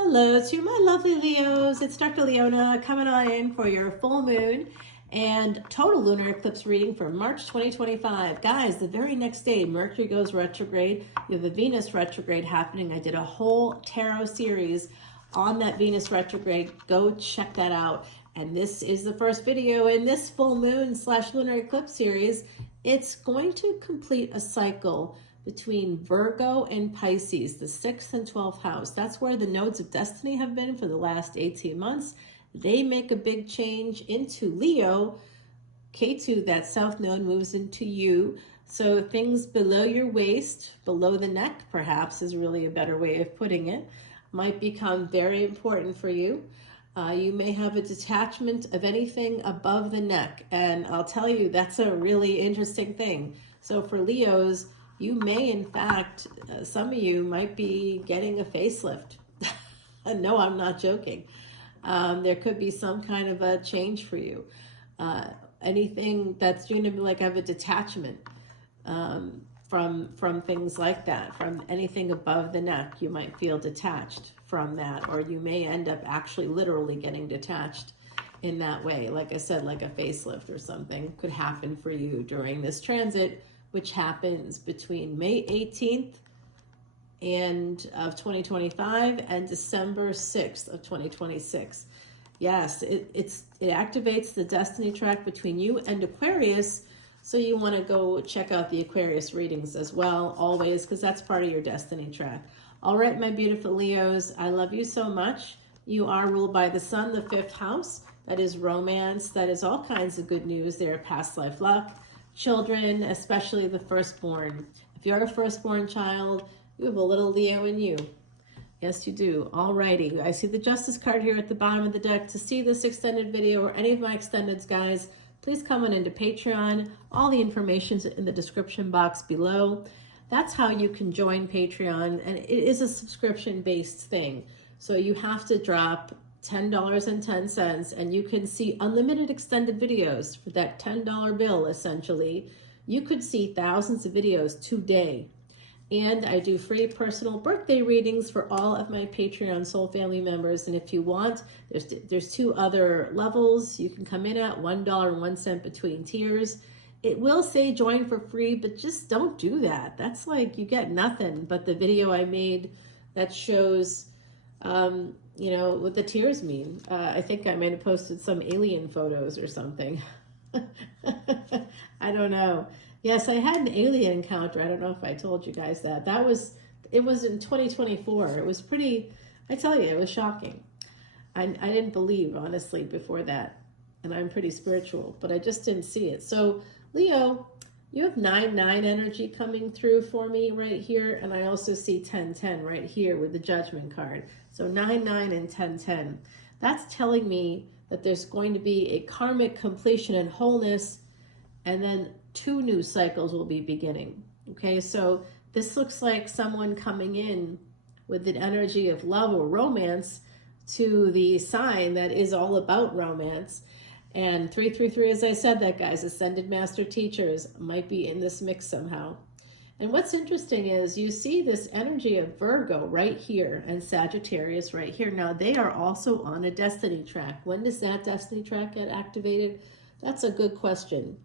Hello to my lovely Leos. It's Dr. Leona coming on in for your full moon and total lunar eclipse reading for March 2025. Guys, the very next day, Mercury goes retrograde. You have a Venus retrograde happening. I did a whole tarot series on that Venus retrograde. Go check that out. And this is the first video in this full moon / lunar eclipse series. It's going to complete a cycle between Virgo and Pisces, the 6th and 12th house. That's where the nodes of destiny have been for the last 18 months. They make a big change into Leo. K2, that south node, moves into you. So things below your waist, below the neck, perhaps is really a better way of putting it, might become very important for you. You may have a detachment of anything above the neck. And I'll tell you, that's a really interesting thing. So for Leos, you may, in fact, some of you might be getting a facelift. No, I'm not joking. There could be some kind of a change for you. Anything that's going to be like have a detachment from things like that, from anything above the neck. You might feel detached from that, or you may end up actually literally getting detached in that way. Like I said, like a facelift or something could happen for you during this transit, which happens between May 18th of 2025 and December 6th of 2026. Yes, it activates the destiny track between you and Aquarius. So you want to go check out the Aquarius readings as well, always, because that's part of your destiny track. All right, my beautiful Leos, I love you so much. You are ruled by the sun, the 5th house. That is romance. That is all kinds of good news there, past life luck. Children, especially the firstborn. If you're a firstborn child, you have a little Leo in you. Yes, you do. Alrighty. I see the Justice card here at the bottom of the deck. To see this extended video or any of my extendeds, guys, please come on into Patreon. All the information's in the description box below. That's how you can join Patreon, and it is a subscription-based thing. So you have to drop $10.10 and you can see unlimited extended videos for that $10 bill. Essentially, you could see thousands of videos today. And I do free personal birthday readings for all of my Patreon Soul Family members. And if you want, there's 2 other levels you can come in at, $1.01 between tiers. It will say join for free, but just don't do that. That's like you get nothing but the video I made that shows you know, what the tears mean. I think I might have posted some alien photos or something. I don't know. Yes, I had an alien encounter. I don't know if I told you guys that. It was in 2024. It was pretty, I tell you, it was shocking. I didn't believe, honestly, before that. And I'm pretty spiritual, but I just didn't see it. So, Leo, you have 9-9 energy coming through for me right here. And I also see 10-10 right here with the Judgment card. So 9-9 and 10-10. That's telling me that there's going to be a karmic completion and wholeness. And then 2 new cycles will be beginning. Okay, so this looks like someone coming in with the energy of love or romance to the sign that is all about romance. And 333, as I said that, guys, Ascended Master Teachers might be in this mix somehow. And what's interesting is you see this energy of Virgo right here and Sagittarius right here. Now, they are also on a destiny track. When does that destiny track get activated? That's a good question.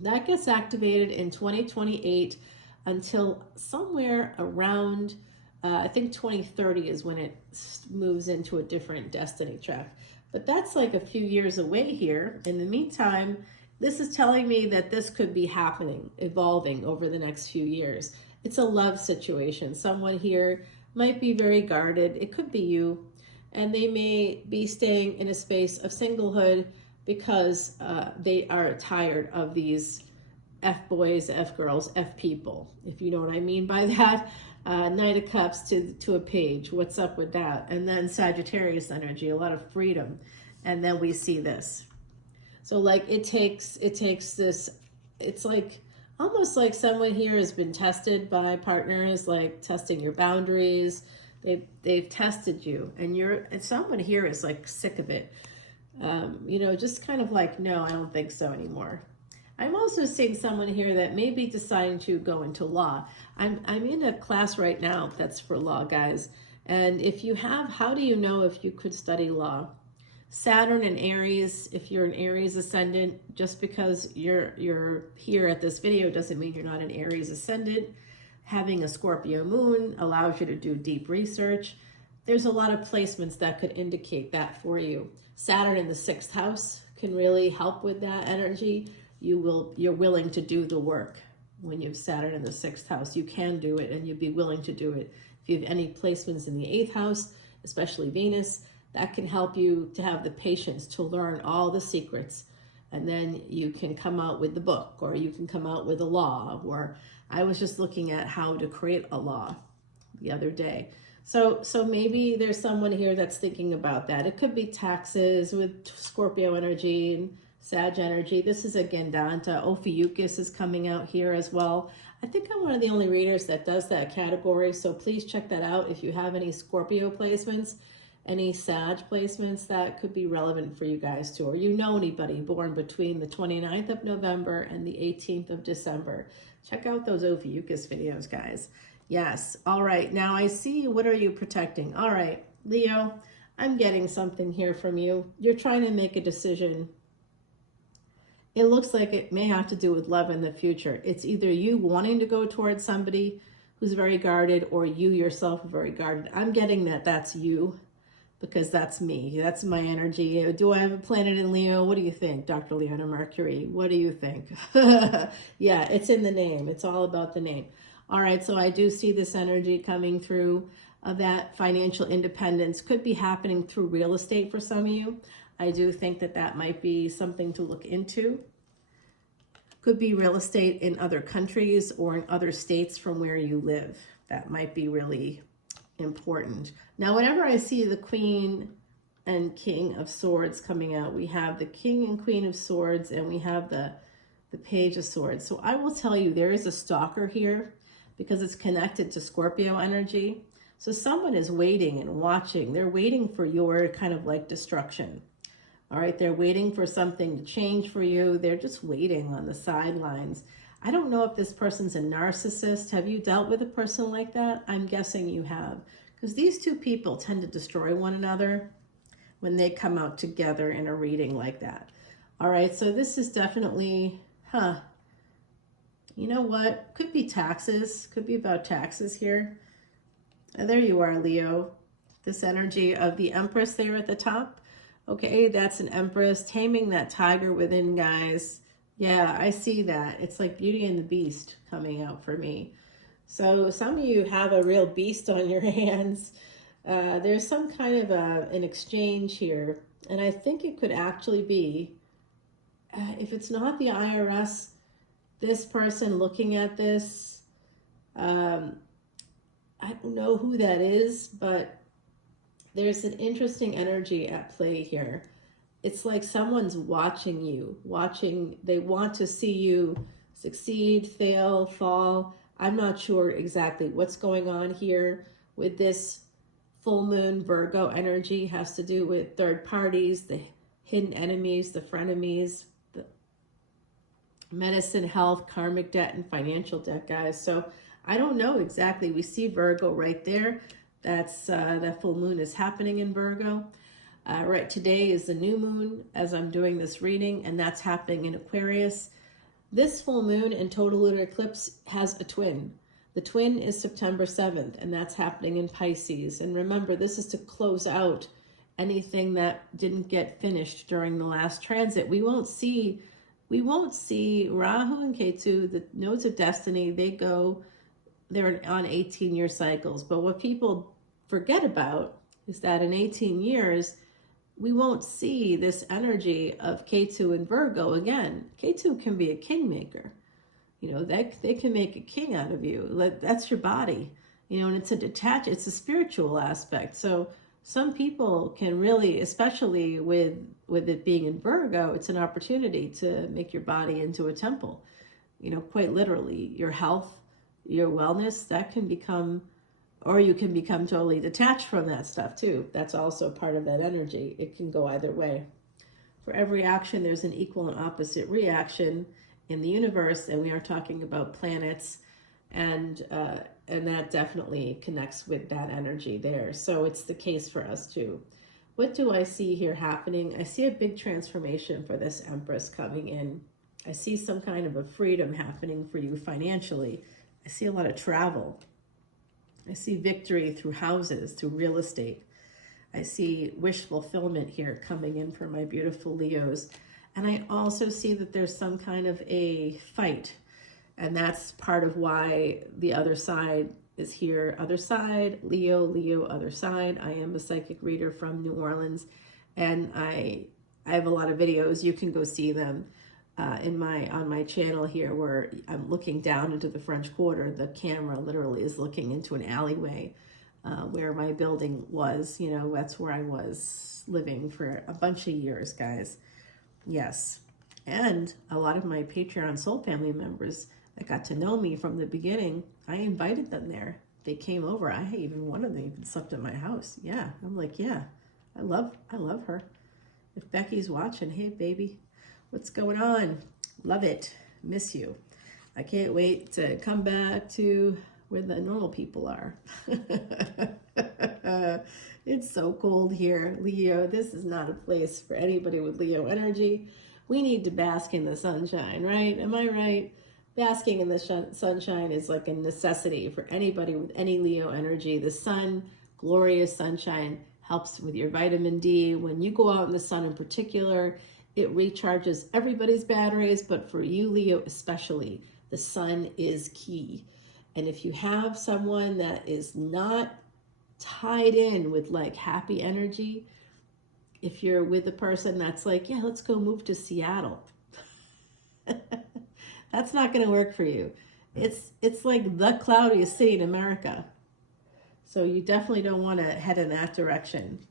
That gets activated in 2028 until somewhere around, I think 2030 is when it moves into a different destiny track. But that's like a few years away here. In the meantime, this is telling me that this could be happening, evolving over the next few years. It's a love situation. Someone here might be very guarded. It could be you. And they may be staying in a space of singlehood because they are tired of these F-boys, F-girls, F-people, if you know what I mean by that. Knight of Cups to a page. What's up with that? And then Sagittarius energy, a lot of freedom. And then we see this. So like it takes this, it's like almost like someone here has been tested by partners, like testing your boundaries. They've tested you, and someone here is like sick of it. You know, just kind of like, no, I don't think so anymore. I'm also seeing someone here that may be deciding to go into law. I'm in a class right now that's for law, guys, And if you have, how do you know if you could study law? Saturn in Aries, if you're an Aries ascendant, just because you're here at this video doesn't mean you're not an Aries ascendant. Having a Scorpio moon allows you to do deep research. There's a lot of placements that could indicate that for you. Saturn in the 6th house can really help with that energy. You're willing to do the work when you have Saturn in the 6th house. You can do it, and you'd be willing to do it. If you have any placements in the 8th house, especially Venus, that can help you to have the patience to learn all the secrets. And then you can come out with the book, or you can come out with a law. Or I was just looking at how to create a law the other day. So maybe there's someone here that's thinking about that. It could be taxes with Scorpio energy and Sag energy. This is a Gandanta. Ophiuchus is coming out here as well. I think I'm one of the only readers that does that category. So please check that out if you have any Scorpio placements. Any Sag placements that could be relevant for you guys too, or you know anybody born between the 29th of November and the 18th of December. Check out those Ophiuchus videos, guys. Yes. All right. Now I see, what are you protecting? All right, Leo, I'm getting something here from you. You're trying to make a decision. It looks like it may have to do with love in the future. It's either you wanting to go towards somebody who's very guarded, or you yourself are very guarded. I'm getting that that's you, because that's me. That's my energy. Do I have a planet in Leo? What do you think, Dr. Leona Mercury? What do you think? Yeah, it's in the name. It's all about the name. All right, so I do see this energy coming through of that financial independence. Could be happening through real estate for some of you. I do think that that might be something to look into. Could be real estate in other countries or in other states from where you live. That might be really important. Now, whenever I see the Queen and King of Swords coming out, we have the King and Queen of Swords, and we have the Page of Swords. So I will tell you, there is a stalker here because it's connected to Scorpio energy. So someone is waiting and watching. They're waiting for your kind of like destruction. All right, they're waiting for something to change for you. They're just waiting on the sidelines. I don't know if this person's a narcissist. Have you dealt with a person like that? I'm guessing you have, because these two people tend to destroy one another when they come out together in a reading like that. All right, so this is definitely, you know what? Could be taxes. Could be about taxes here. There you are, Leo. This energy of the Empress there at the top. Okay, that's an Empress taming that tiger within, guys. Yeah, I see that. It's like Beauty and the Beast coming out for me. So some of you have a real beast on your hands. There's some kind of an exchange here. And I think it could actually be, if it's not the IRS, this person looking at this, I don't know who that is, but there's an interesting energy at play here. It's like someone's watching you, they want to see you succeed, fail, fall. I'm not sure exactly what's going on here with this full moon Virgo energy. Has to do with third parties, the hidden enemies, the frenemies, the medicine, health, karmic debt, and financial debt, guys. So I don't know exactly. We see Virgo right there. That's that full moon is happening in Virgo. Right, today is the new moon as I'm doing this reading, and that's happening in Aquarius. This full moon and total lunar eclipse has a twin. The twin is September 7th, and that's happening in Pisces. And remember, this is to close out anything that didn't get finished during the last transit. We won't see Rahu and Ketu, the nodes of destiny. They're on 18-year cycles. But what people forget about is that in 18 years, we won't see this energy of Ketu and Virgo again. Ketu can be a kingmaker. You know, they can make a king out of you. That's your body. You know, and it's a spiritual aspect. So some people can really, especially with it being in Virgo, it's an opportunity to make your body into a temple. You know, quite literally, your health, your wellness, that can become, or you can become totally detached from that stuff too. That's also part of that energy. It can go either way. For every action, there's an equal and opposite reaction in the universe, and we are talking about planets and and that definitely connects with that energy there. So it's the case for us too. What do I see here happening? I see a big transformation for this Empress coming in. I see some kind of a freedom happening for you financially. I see a lot of travel. I see victory through houses, through real estate. I see wish fulfillment here coming in for my beautiful Leos. And I also see that there's some kind of a fight. And that's part of why the other side is here. Other side, Leo, Leo, other side. I am a psychic reader from New Orleans. And I have a lot of videos. You can go see them on my channel here, where I'm looking down into the French Quarter. The camera literally is looking into an alleyway where my building was. You know, that's where I was living for a bunch of years, guys. Yes. And a lot of my Patreon soul family members that got to know me from the beginning, I invited them there. They came over. Even one of them even slept at my house. Yeah. I'm like, yeah, I love her. If Becky's watching, hey baby, what's going on? Love it. Miss you. I can't wait to come back to where the normal people are. It's so cold here, Leo. This is not a place for anybody with Leo energy. We need to bask in the sunshine, right? Am I right? Basking in the sunshine is like a necessity for anybody with any Leo energy. The sun, glorious sunshine, helps with your vitamin D. When you go out in the sun in particular, it recharges everybody's batteries, but for you, Leo, especially, the sun is key. And if you have someone that is not tied in with like happy energy, if you're with a person that's like, yeah, let's go move to Seattle, that's not going to work for you. It's like the cloudiest city in America. So you definitely don't want to head in that direction.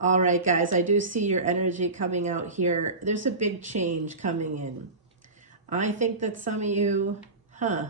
All right, guys, I do see your energy coming out here. There's a big change coming in. I think that some of you, I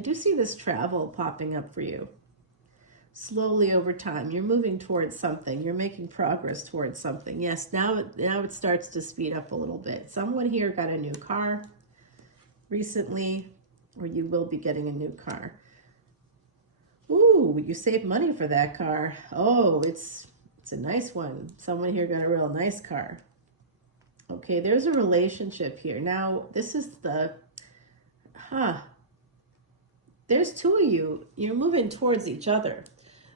do see this travel popping up for you. Slowly over time, you're moving towards something. You're making progress towards something. Yes, now it starts to speed up a little bit. Someone here got a new car recently, or you will be getting a new car. Ooh, you saved money for that car. Oh, it's a nice one. Someone here got a real nice car. Okay, there's a relationship here. Now, this is the, there's two of you. You're moving towards each other.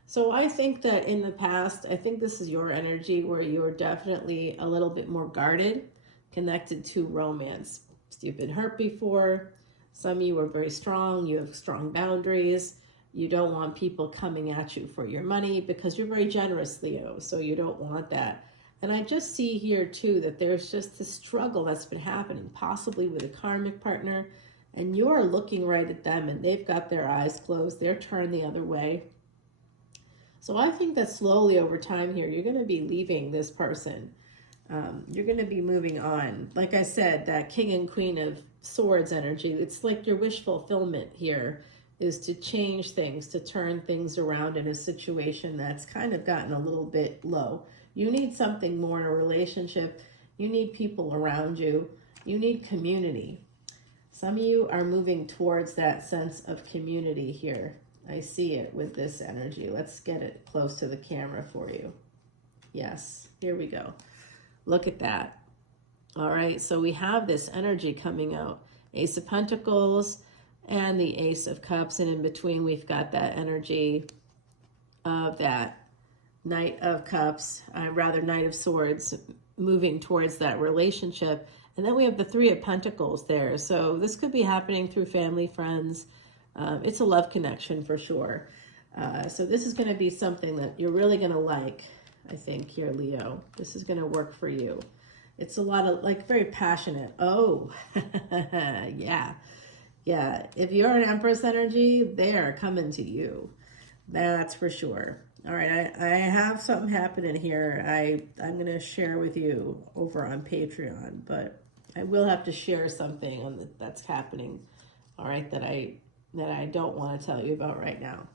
So I think that in the past, I think this is your energy where you're definitely a little bit more guarded, connected to romance. You've been hurt before. Some of you are very strong. You have strong boundaries. You don't want people coming at you for your money because you're very generous, Leo. So you don't want that. And I just see here too that there's just this struggle that's been happening, possibly with a karmic partner, and you're looking right at them and they've got their eyes closed. They're turned the other way. So I think that slowly over time here, you're going to be leaving this person. You're going to be moving on. Like I said, that King and Queen of Swords energy, it's like your wish fulfillment here is to change things, to turn things around in a situation that's kind of gotten a little bit low. You need something more in a relationship. You need people around you. You need community. Some of you are moving towards that sense of community here. I see it with this energy. Let's get it close to the camera for you. Yes, here we go. Look at that. All right, so we have this energy coming out. Ace of Pentacles and the Ace of Cups. And in between, we've got that energy of that Knight of Cups, Knight of Swords, moving towards that relationship. And then we have the Three of Pentacles there. So this could be happening through family, friends. It's a love connection for sure. So this is going to be something that you're really going to like, I think, here, Leo. This is going to work for you. It's a lot of, like, very passionate. Oh, yeah. Yeah. If you're an Empress energy, they are coming to you. That's for sure. All right. I have something happening here. I'm going to share with you over on Patreon, but I will have to share something that's happening. All right. That I don't want to tell you about right now.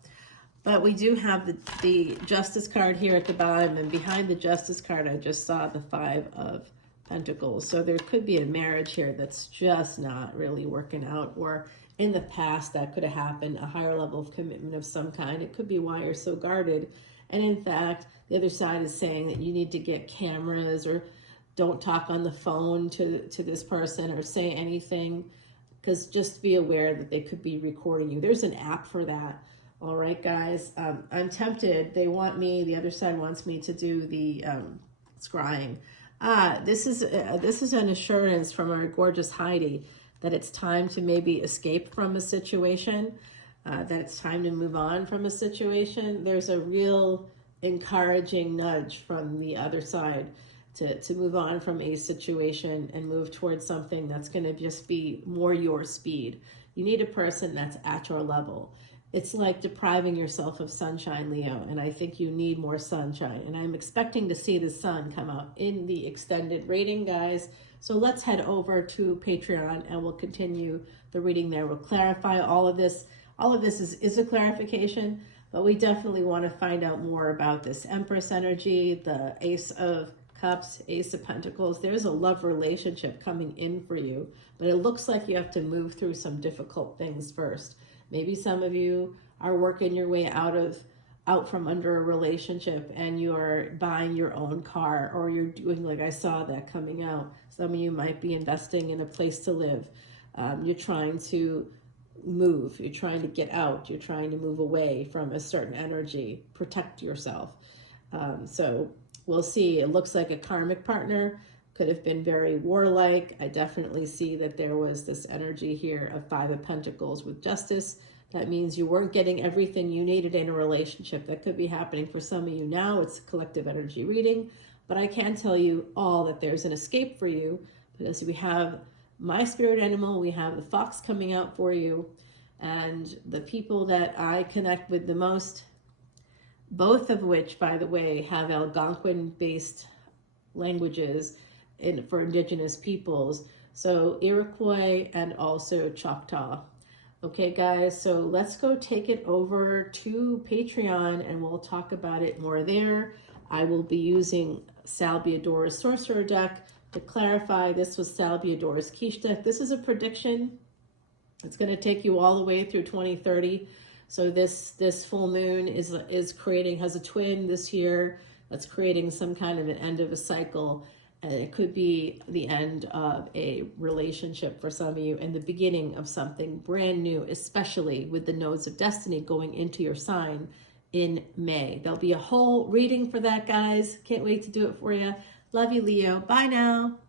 But we do have the Justice card here at the bottom, and behind the Justice card, I just saw the Five of Pentacles. So there could be a marriage here that's just not really working out, or in the past that could have happened, a higher level of commitment of some kind. It could be why you're so guarded. And in fact, the other side is saying that you need to get cameras, or don't talk on the phone to this person or say anything, because just be aware that they could be recording you. There's an app for that. All right, guys. I'm tempted. They want me, the other side wants me to do the scrying. This is an assurance from our gorgeous Heidi that it's time to maybe escape from a situation, that it's time to move on from a situation. There's a real encouraging nudge from the other side to move on from a situation and move towards something that's going to just be more your speed. You need a person that's at your level. It's like depriving yourself of sunshine, Leo, and I think you need more sunshine. And I'm expecting to see the sun come out in the extended reading, guys. So let's head over to Patreon and we'll continue the reading there. We'll clarify all of this. All of this is a clarification, but we definitely want to find out more about this Empress energy, the Ace of Cups, Ace of Pentacles. There's a love relationship coming in for you, but it looks like you have to move through some difficult things first. Maybe some of you are working your way out from under a relationship and you're buying your own car, or you're doing, like I saw that coming out. Some of you might be investing in a place to live. You're trying to move. You're trying to get out. You're trying to move away from a certain energy. Protect yourself. So we'll see. It looks like a karmic partner could have been very warlike. I definitely see that there was this energy here of Five of Pentacles with Justice. That means you weren't getting everything you needed in a relationship. That could be happening for some of you now. It's a collective energy reading. But I can tell you all that there's an escape for you, because we have my spirit animal, we have the fox coming out for you, and the people that I connect with the most, both of which, by the way, have Algonquin-based languages for indigenous peoples, so Iroquois and also Choctaw. Okay, guys, so let's go take it over to Patreon and we'll talk about it more there. I will be using Salviador's Sorcerer deck. To clarify, this was Salviador's Quiche deck. This is a prediction. It's going to take you all the way through 2030. So this full moon has a twin this year that's creating some kind of an end of a cycle. And it could be the end of a relationship for some of you and the beginning of something brand new, especially with the nodes of destiny going into your sign in May. There'll be a whole reading for that, guys. Can't wait to do it for you. Love you, Leo. Bye now.